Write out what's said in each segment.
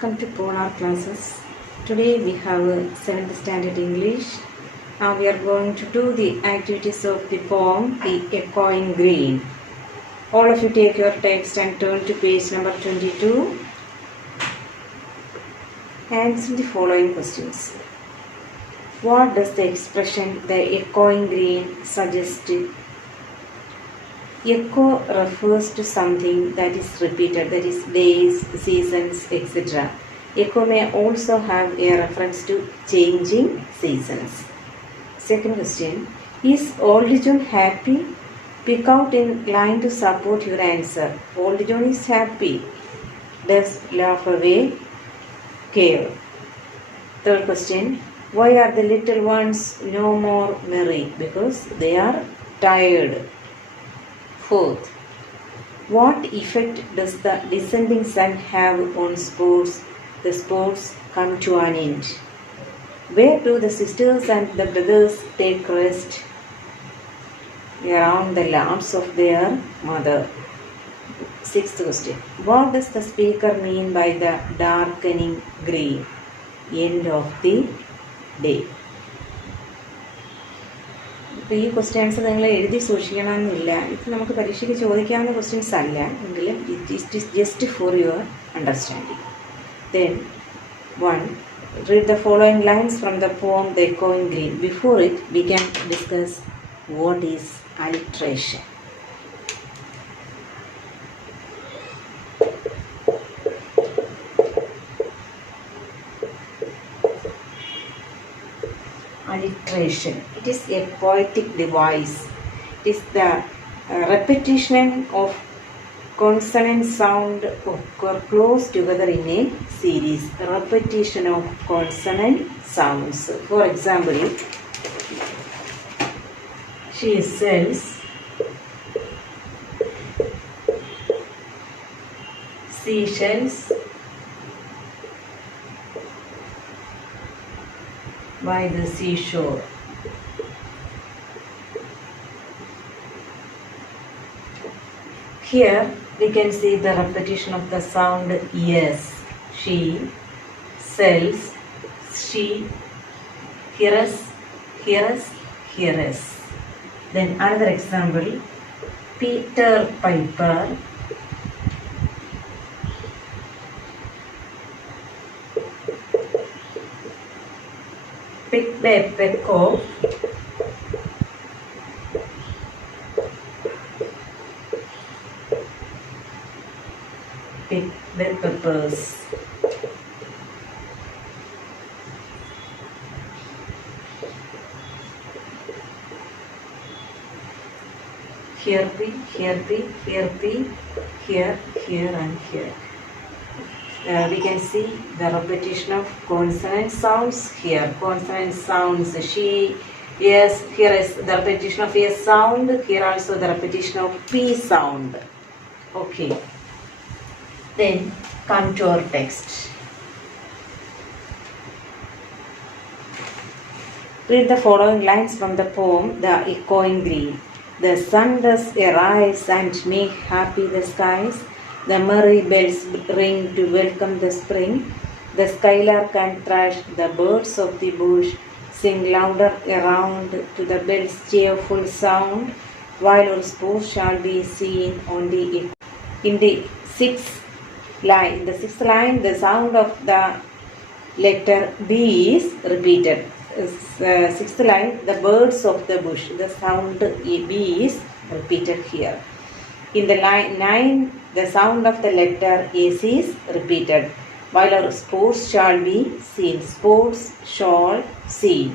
Welcome to Polar Classes. Today we have 7th Standard English. Now we are going to do the activities of the poem The Echoing Green. All of you take your text and turn to page number 22. Answer the following questions. What does the expression the echoing green suggest? Echo refers to something that is repeated, that is days, seasons, etc. Echo may also have a reference to changing seasons. Second question, is Old John happy? Pick out in line to support your answer. Old John is happy. Does laugh away care? Third question, why are the little ones no more merry? Because they are tired. Fourth, what effect does the descending sun have on sports? The sports come to an end. Where do the sisters and the brothers take rest? Around the laps of their mother. Sixth question, what does the speaker mean by the darkening green? End of the day. ഇപ്പോൾ ഈ questions നിങ്ങൾ എഴുതി സൂക്ഷിക്കണമെന്നില്ല. ഇത് നമുക്ക് പരീക്ഷയ്ക്ക് ചോദിക്കാവുന്ന questions അല്ല എങ്കിലും it is just for your understanding. Then 1. Read the following lines from the poem The Echoing Green. Before it, we can discuss what is alliteration. Alliteration. It is a poetic device. It is the repetition of consonant sound occur close together in a series. Repetition of consonant sounds. For example, she sells seashells by the seashore. Here we can see the repetition of the sound yes. She sells, she hears, hears, hears. Then another example, Peter Piper picked a peck of peppers. Here P, here P, here P, here, here and here. We can see the repetition of consonant sounds here. Consonant sounds, she, yes, here is the repetition of a sound, here also the repetition of P sound. Okay. Then come to our text. Read the following lines from the poem The Echoing Green. The sun does arise and make happy the skies. The merry bells ring to welcome the spring. The skylark and thrush, the birds of the bush, sing louder around to the bell's cheerful sound, while our sport shall be seen on the in the sixth line. In the sixth line, the sound of the letter B is repeated. Sixth line, the birds of the bush, the sound B is repeated here. In the line 9, the sound of the letter S is repeated. While our sports shall be seen, sports shall see.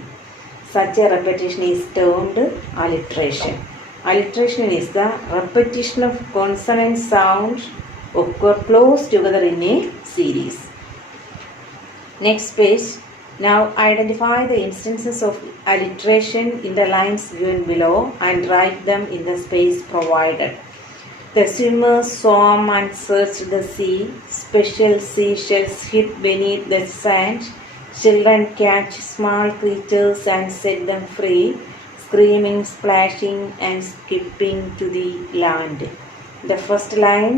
Such a repetition is termed alliteration. Alliteration is the repetition of consonant sounds occur close together in a series. Next page. Now identify the instances of alliteration in the lines given below and write them in the space provided. The swimmers swam and searched the sea. Special seashells hid beneath the sand. Children catch small creatures and set them free, screaming, splashing and skipping to the land. The first line,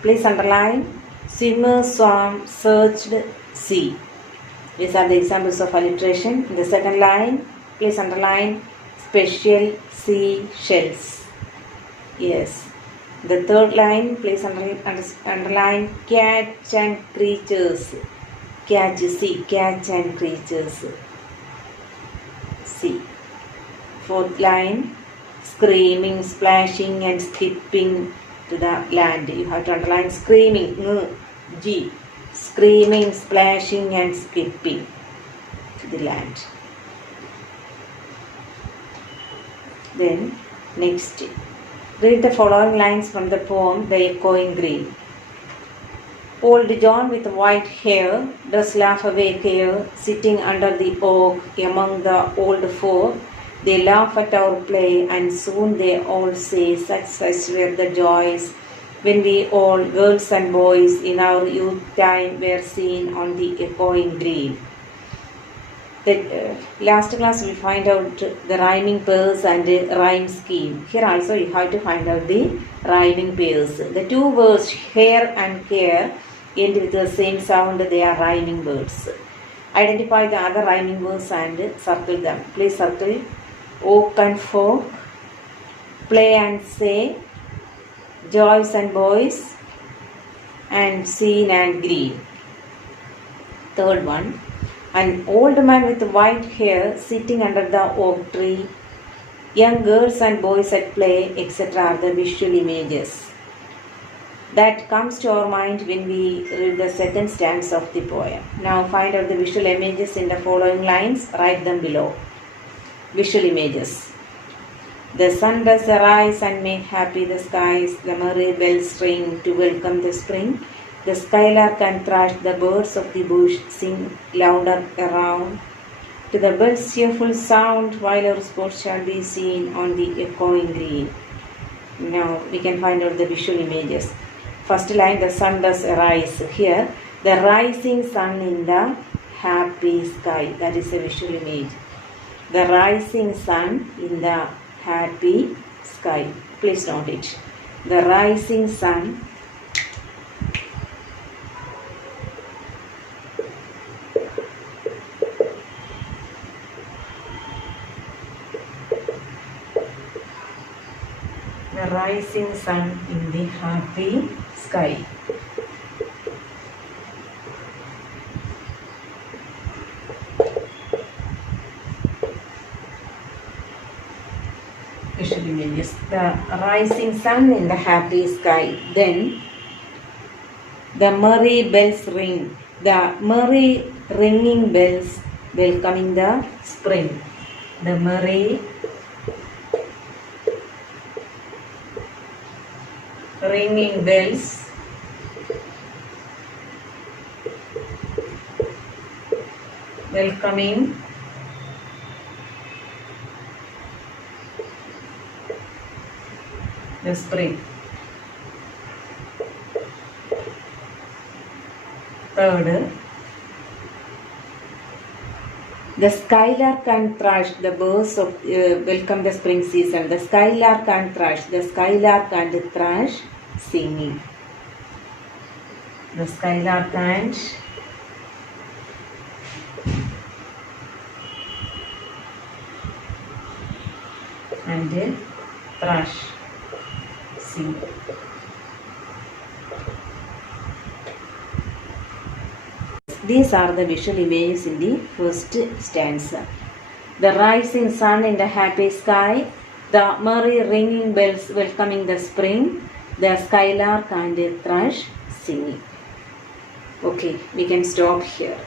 please underline, Swimmer swam, searched, sea. These are the examples of alliteration. In the second line, please underline special sea shells. Yes. The third line, please underline catch and creatures. Catch, see, catch and creatures. See. Fourth line, screaming, splashing and skipping to the land. You have to underline screaming, G. Screaming, splashing and skipping to the land. Then, next, read the following lines from the poem, The Echoing Green. Old John with white hair does laugh away care, sitting under the oak among the old folk. They laugh at our play, and soon they all say, such were the joys when we all, girls and boys, in our youth time were seen on the echoing green. Last class we find out the rhyming pairs and the rhyme scheme. Here also you have to find out the rhyming pairs. The two words hair and care end with the same sound, they are rhyming words. Identify the other rhyming words and circle them. Please circle oak and folk, play and say, joys and boys, and scene and green. Third one, an old man with white hair sitting under the oak tree, young girls and boys at play, etc. are the visual images that comes to our mind when we read the second stanza of the poem. Now find out the visual images in the following lines, write them below. Visual images. The sun does arise and make happy the skies, the merry bells ring to welcome the spring. The skylark and thrush, the birds of the bush sing louder around. To the birds' cheerful sound, while our sports shall be seen on the echoing green. Now we can find out the visual images. First line, the sun does arise. Here, the rising sun in the happy sky. That is a visual image. The rising sun in the happy sky. Please note it. The rising sun in the happy sky. Visual images. The rising sun in the happy sky. Then the merry bells ring. The merry ringing bells welcoming the spring. The merry ringing bells welcoming the spring. Third, the skylark and thrush, the birds of welcome the spring season. The skylark and thrush, the skylark and the thrush singing. The skylark and thrush singing. These are the visual images in the first stanza. The rising sun in the happy sky, the merry ringing bells welcoming the spring, the skylark and the thrush singing. Okay, we can stop here.